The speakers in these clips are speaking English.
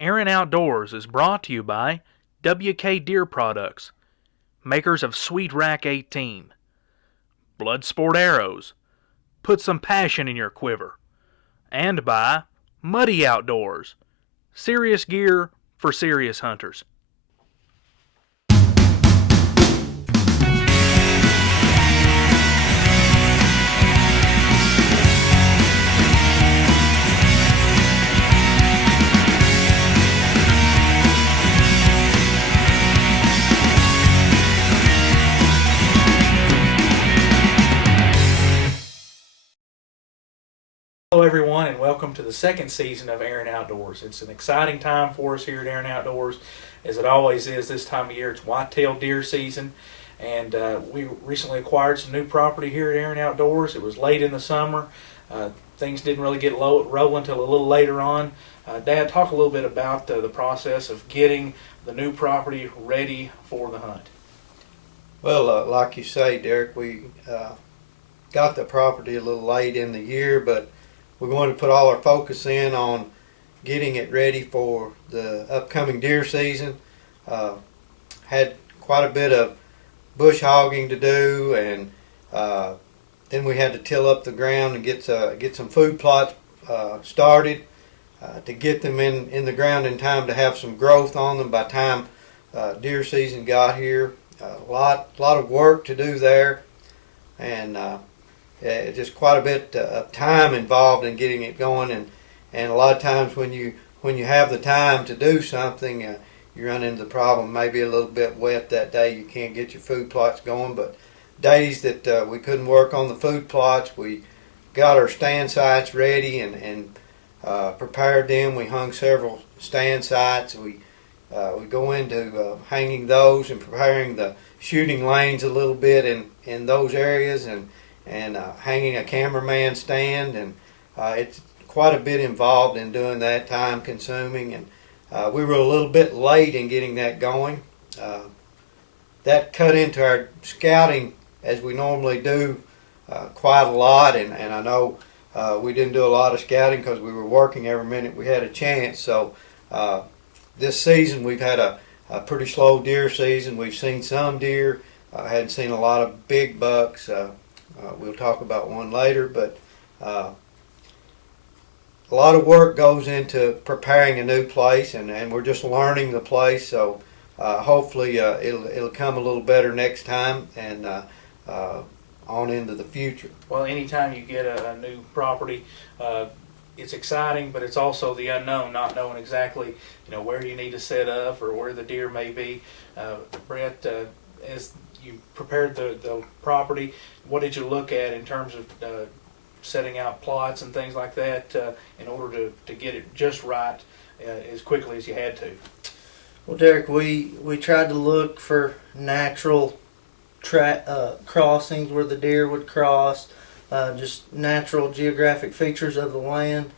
Aaron Outdoors is brought to you by WK Deer Products, makers of Sweet Rack 18, Bloodsport Arrows, put some passion in your quiver, and by Muddy Outdoors, serious gear for serious hunters. Hello everyone, and welcome to the second season of Aaron Outdoors. It's an exciting time for us here at Aaron Outdoors, as it always is this time of year. It's whitetail deer season, and we recently acquired some new property here at Aaron Outdoors. It was late in the summer. Things didn't really get rolling until a little later on. Dad, talk a little bit about the process of getting the new property ready for the hunt. Well, like you say, Derek, we got the property a little late in the year, but we wanted to put all our focus in on getting it ready for the upcoming deer season. Had quite a bit of bush hogging to do, and then we had to till up the ground and get some food plots started to get them in the ground in time to have some growth on them by the time deer season got here. A lot of work to do there, and just quite a bit of time involved in getting it going, and a lot of times when you have the time to do something, you run into the problem maybe a little bit wet that day. You can't get your food plots going, but days that we couldn't work on the food plots, we got our stand sites ready and prepared them. We hung several stand sites. We go into hanging those and preparing the shooting lanes a little bit in those areas, and hanging a cameraman stand, and it's quite a bit involved in doing that, time consuming, and we were a little bit late in getting that going. That cut into our scouting, as we normally do, quite a lot, and I know we didn't do a lot of scouting because we were working every minute we had a chance. So this season we've had a pretty slow deer season. We've seen some deer, hadn't seen a lot of big bucks. We'll talk about one later, but a lot of work goes into preparing a new place, and we're just learning the place. So hopefully it'll come a little better next time, and on into the future. Well, anytime you get a new property, it's exciting, but it's also the unknown, not knowing exactly where you need to set up or where the deer may be. Brett, as you prepared the property, what did you look at in terms of setting out plots and things like that in order to get it just right as quickly as you had to? Well, Derek, we tried to look for natural crossings where the deer would cross, just natural geographic features of the land,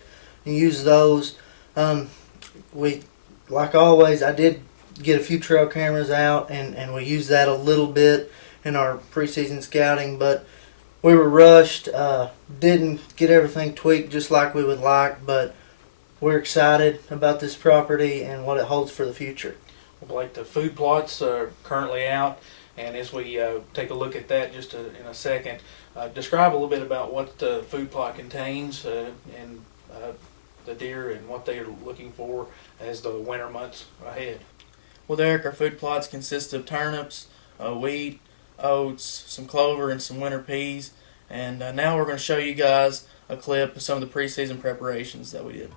and use those. Like always, I did get a few trail cameras out, and we used that a little bit in our preseason scouting, but we were rushed, didn't get everything tweaked just like we would like, but we're excited about this property and what it holds for the future. Well, Blake, the food plots are currently out, and as we take a look at that just in a second, describe a little bit about what the food plot contains and the deer and what they are looking for as the winter months ahead. Well, Derek, our food plots consist of turnips, wheat, oats, some clover, and some winter peas. And now we're going to show you guys a clip of some of the preseason preparations that we did.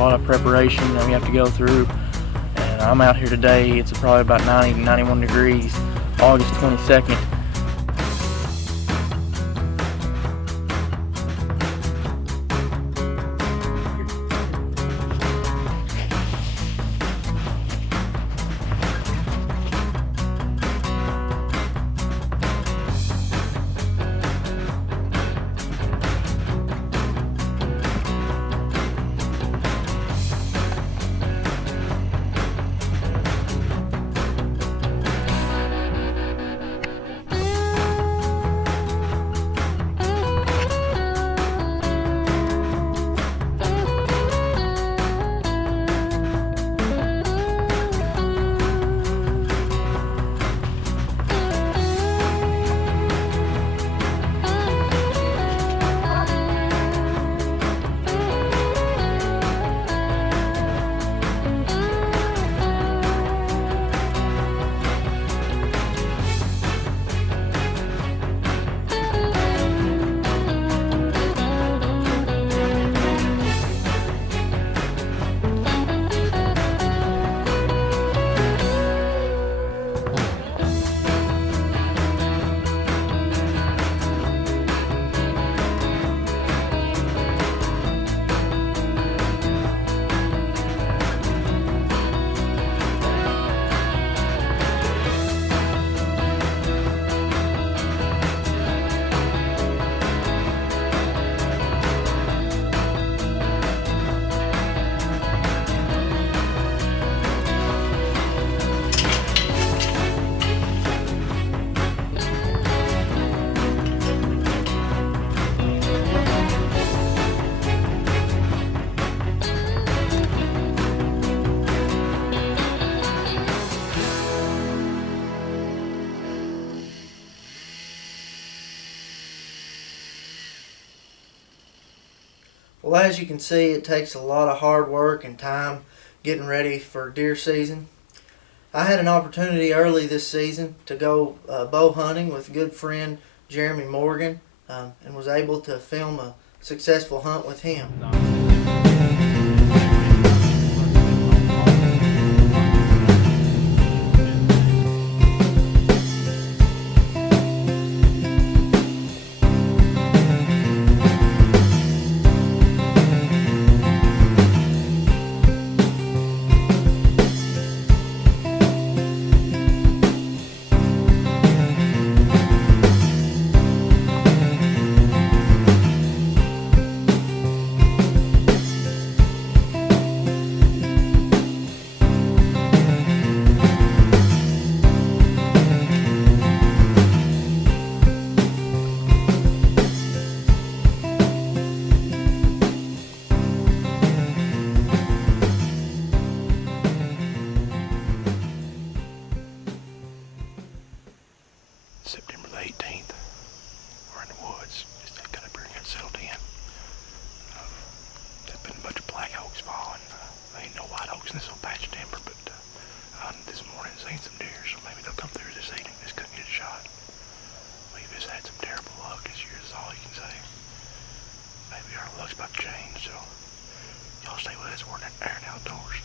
lot of preparation that we have to go through. And I'm out here today, it's probably about 90 to 91 degrees, August 22nd. Well, as you can see, it takes a lot of hard work and time getting ready for deer season. I had an opportunity early this season to go bow hunting with a good friend, Jeremy Morgan, and was able to film a successful hunt with him. September the 18th. We're in the woods. Just kind of pretty good settled in. There's been a bunch of black oaks falling. There ain't no white oaks in this little patch of timber, but this morning seen some deer, so maybe they'll come through this evening. Just couldn't get a shot. We've just had some terrible luck this year, is all you can say. Maybe our luck's about to change, so y'all stay with us. We're in Aaron Outdoors.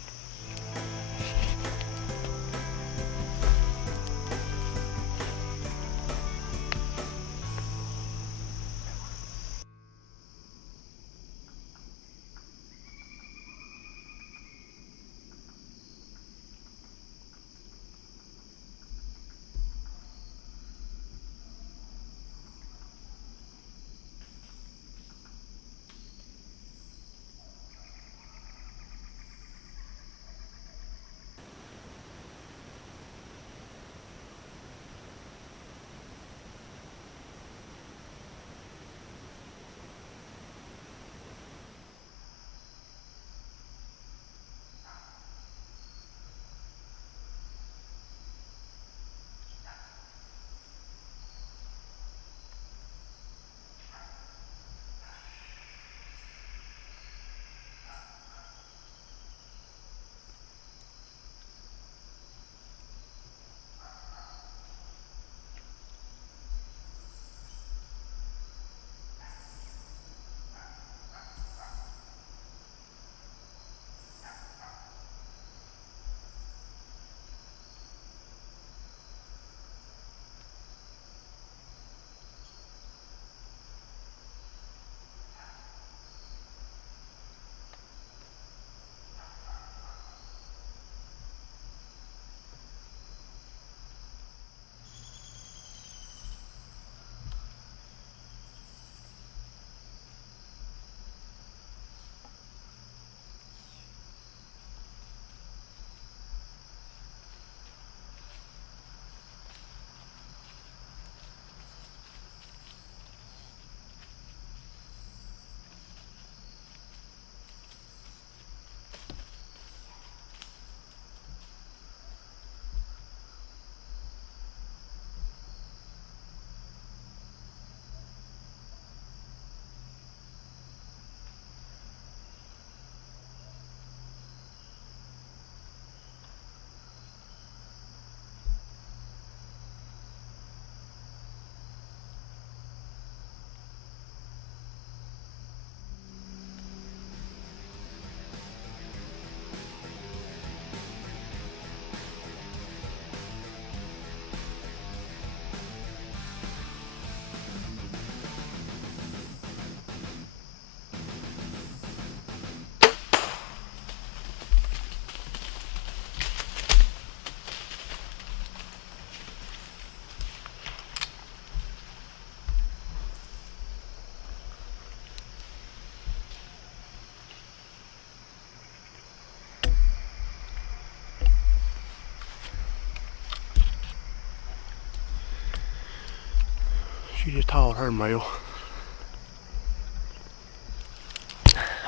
She just hauled her male.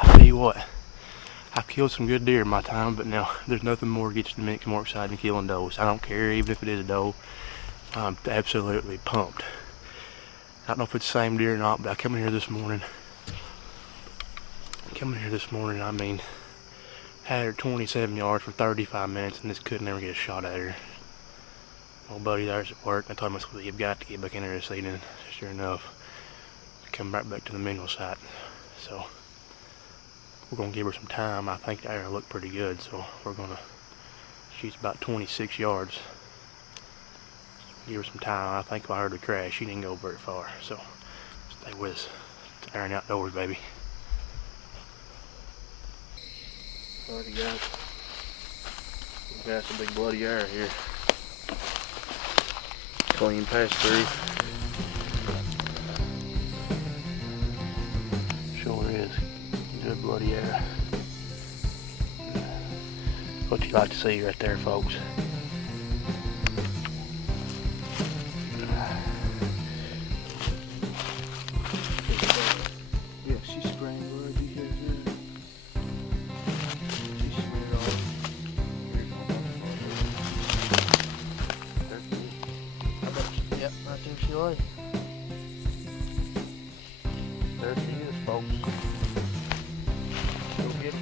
I tell you what, I've killed some good deer in my time, but now there's nothing more gets the mix more exciting than killing does. I don't care even if it is a doe. I'm absolutely pumped. I don't know if it's the same deer or not, but I come in here this morning. I mean, had her 27 yards for 35 minutes and just couldn't never get a shot at her. Old buddy there's at work, and I told him you've got to get back in there this evening. Sure enough, come right back to the mineral site. So we're gonna give her some time. I think the air looked pretty good, so we're gonna shoot about 26 yards. Give her some time. I think if I heard her crash, she didn't go very far. So stay with us. It's Aaron Outdoors, baby. Alrighty guys, we got some big bloody air here. Clean pass through. Sure is. Good bloody air. What you like to see right there, folks. Yeah, she's spraying blood. You hear her? She's smeared all. Yep, right there she lay. There she is, folks. Go get it.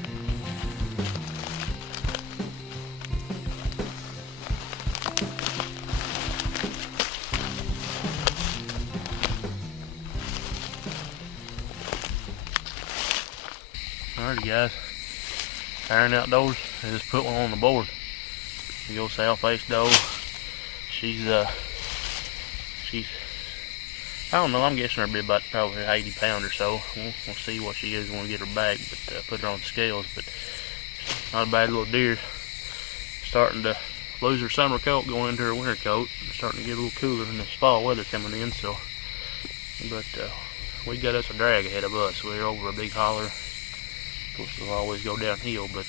Alrighty guys, Aaron Outdoors, I just put one on the board. The old South Episdoe. She's I don't know, I'm guessing her be about probably 80 pounds or so. We'll see what she is when we get her back, but put her on the scales. But not a bad little deer. Starting to lose her summer coat, going into her winter coat. Starting to get a little cooler in this fall weather coming in. So, but we got us a drag ahead of us. We're over a big holler. Of course, we'll always go downhill, but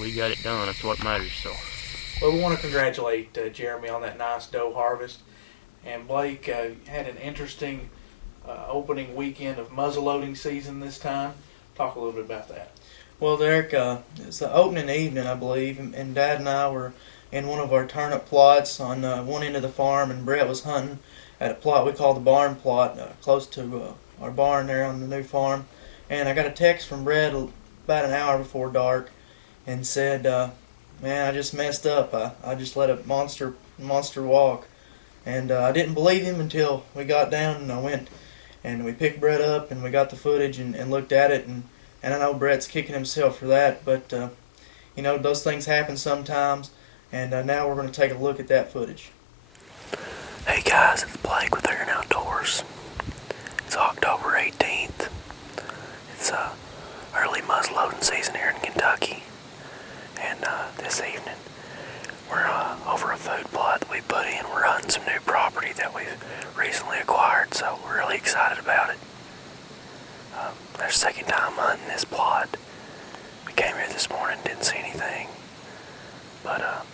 we got it done. That's what matters. So, Well, we want to congratulate Jeremy on that nice doe harvest. And Blake had an interesting opening weekend of muzzleloading season this time. Talk a little bit about that. Well, Derek, it's the opening evening, I believe, and Dad and I were in one of our turnip plots on one end of the farm, and Brett was hunting at a plot we call the barn plot, close to our barn there on the new farm. And I got a text from Brett about an hour before dark, and said, "Man, I just messed up. I just let a monster walk." And I didn't believe him until we got down, and I went and we picked Brett up and we got the footage and looked at it, and I know Brett's kicking himself for that, but you know, those things happen sometimes, and now we're going to take a look at that footage. Hey guys, it's Blake with Aaron Outdoors. It's October 18th. It's early muzzleloading season here in Kentucky, and this evening we're over a food plot that we put in. We're hunting some new property that we've recently acquired, so we're really excited about it. Our second time hunting this plot. We came here this morning, didn't see anything, but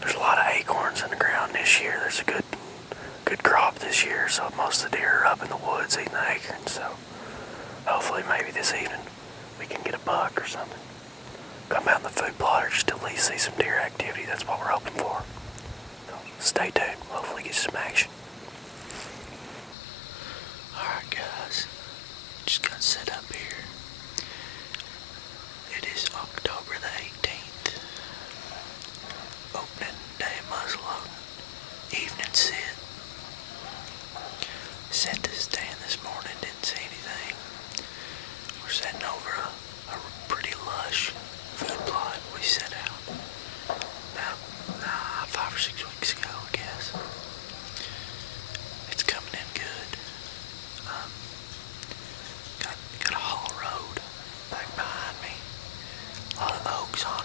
there's a lot of acorns in the ground this year. There's a good crop this year, so most of the deer are up in the woods eating the acorns. So hopefully maybe this evening we can get a buck or something. Come out in the food plot or just at least see some deer activity. That's what we're hoping for. So stay tuned. Hopefully get some action. Alright guys, just gonna set up here. It is October the 18th. Opening day of muzzleloading. Evening sit. Set this stand this morning, didn't see anything. We're setting over a pretty lush food plot we set out about 5 or 6 weeks ago, I guess. It's coming in good. Got a haul road back behind me. A lot of oaks on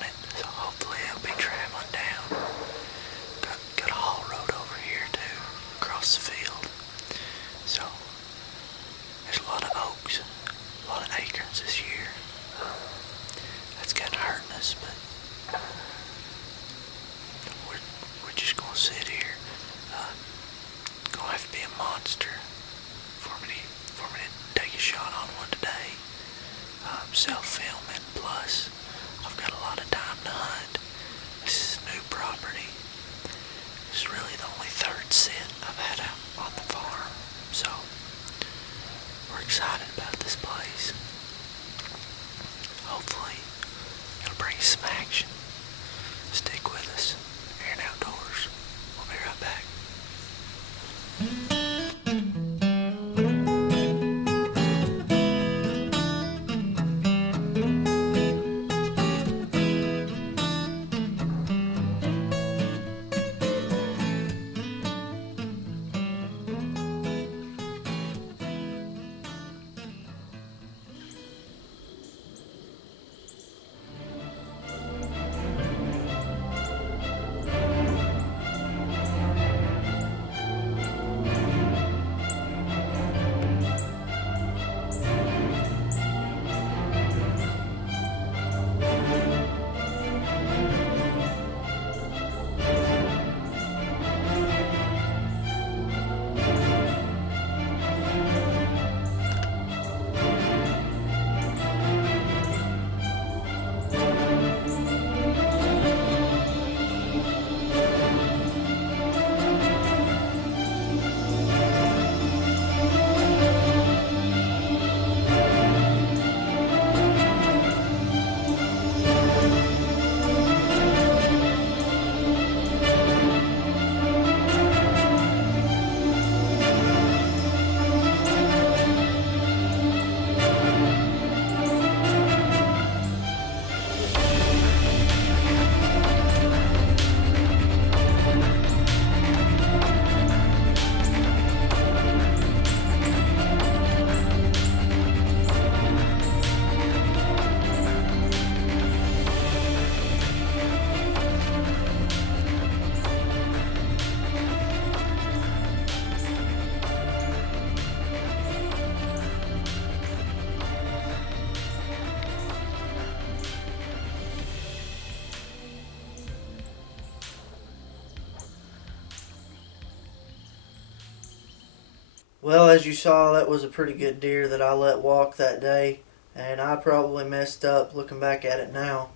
Well, as you saw, that was a pretty good deer that I let walk that day, and I probably messed up looking back at it now.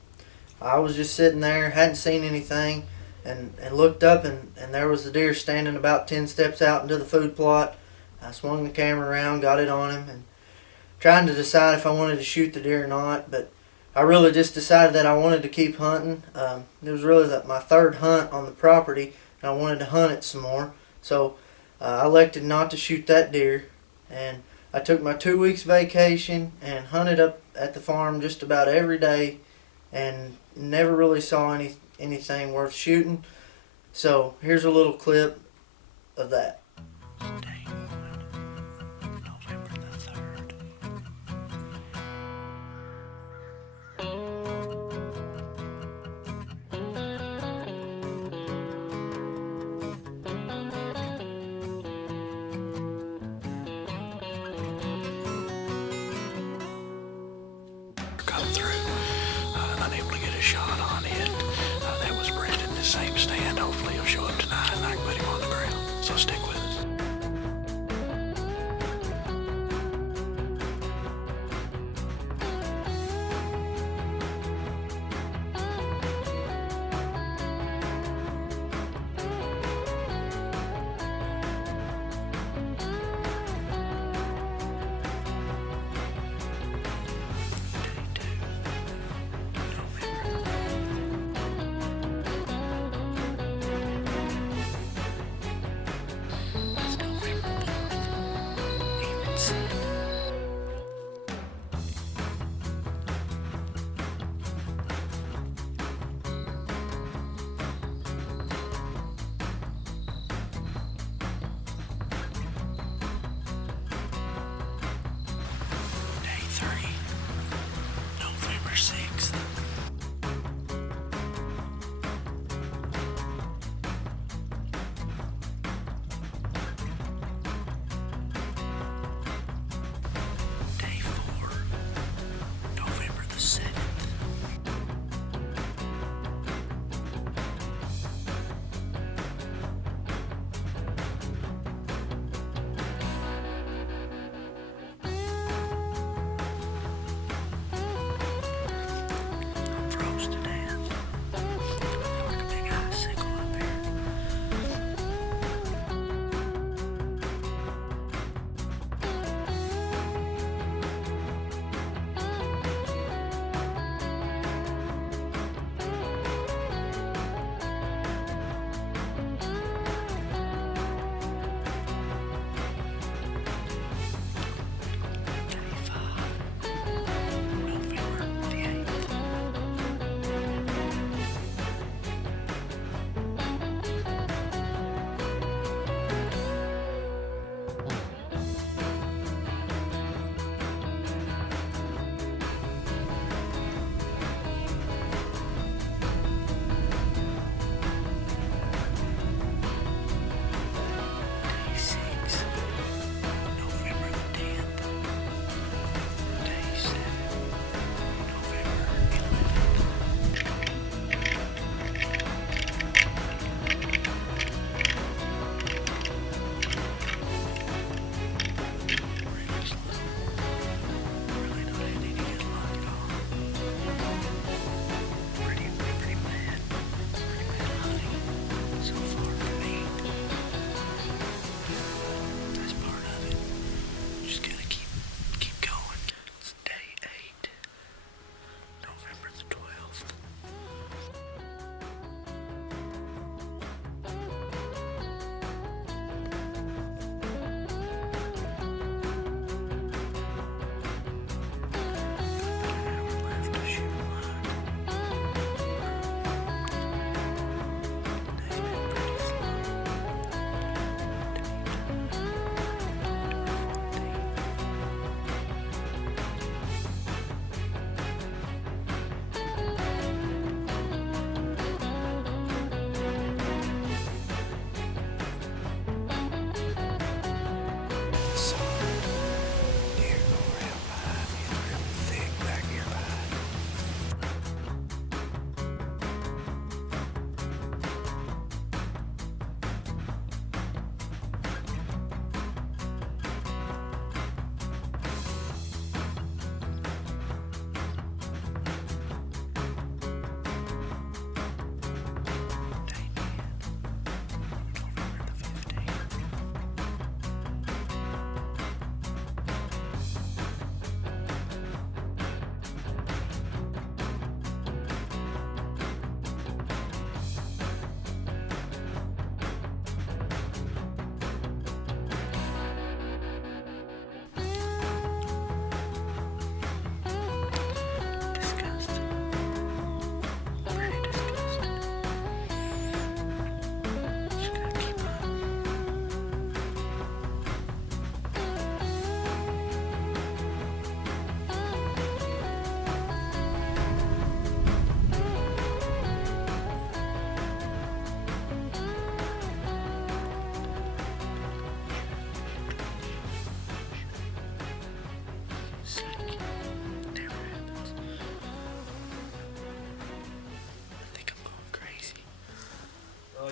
I was just sitting there, hadn't seen anything, and looked up, and there was the deer standing about 10 steps out into the food plot. I swung the camera around, got it on him, and trying to decide if I wanted to shoot the deer or not, but I really just decided that I wanted to keep hunting. It was really my third hunt on the property, and I wanted to hunt it some more. So I elected not to shoot that deer, and I took my 2 weeks vacation and hunted up at the farm just about every day, and never really saw anything worth shooting. So here's a little clip of that. November the 3rd. Come through, unable to get a shot on it. That was Brent in the same stand. Hopefully he'll show up tonight and I can put him on the ground. So stick with us.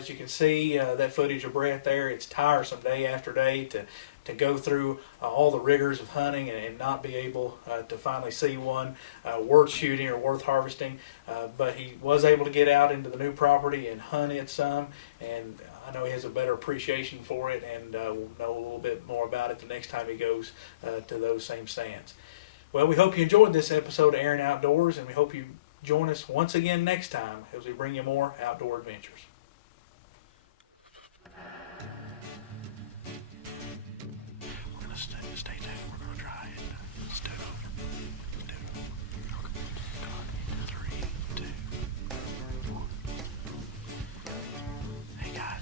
as you can see, that footage of Brett there, it's tiresome day after day to go through all the rigors of hunting and not be able to finally see one worth shooting or worth harvesting. But he was able to get out into the new property and hunt it some, and I know he has a better appreciation for it, and we'll know a little bit more about it the next time he goes to those same stands. Well, we hope you enjoyed this episode of Aaron Outdoors, and we hope you join us once again next time as we bring you more outdoor adventures. We're gonna stay tuned. We're gonna try it. Let's do it. Come on. 3, 2, 1. Hey guys.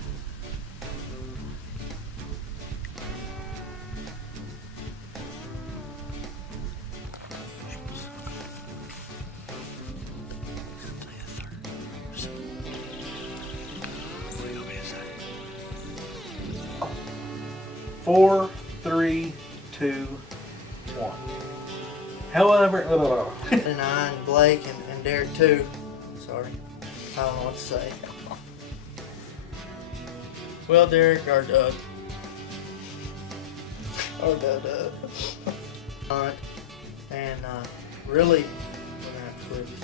What do you want me to say? 4, 3, 2, 1. However, And I and Blake and Derek too. Sorry, I don't know what to say. Well, Derek, our Oh, duh. Hunt and really, we're gonna have to quit this.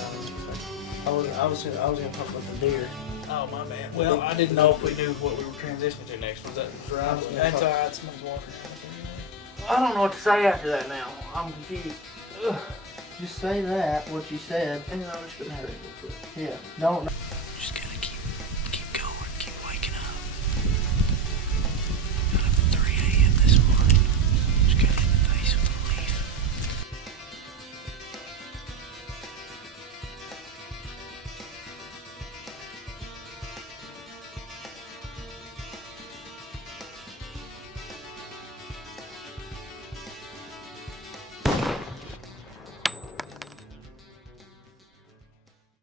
I was gonna talk about the deer. oh my bad. Well, I didn't know if we knew what we were transitioning to next. Was that I was gonna that's talk- alright. Someone's walking. I don't know what to say after that now. I'm confused. Just say that what you said. And I was gonna have it. Yeah. No.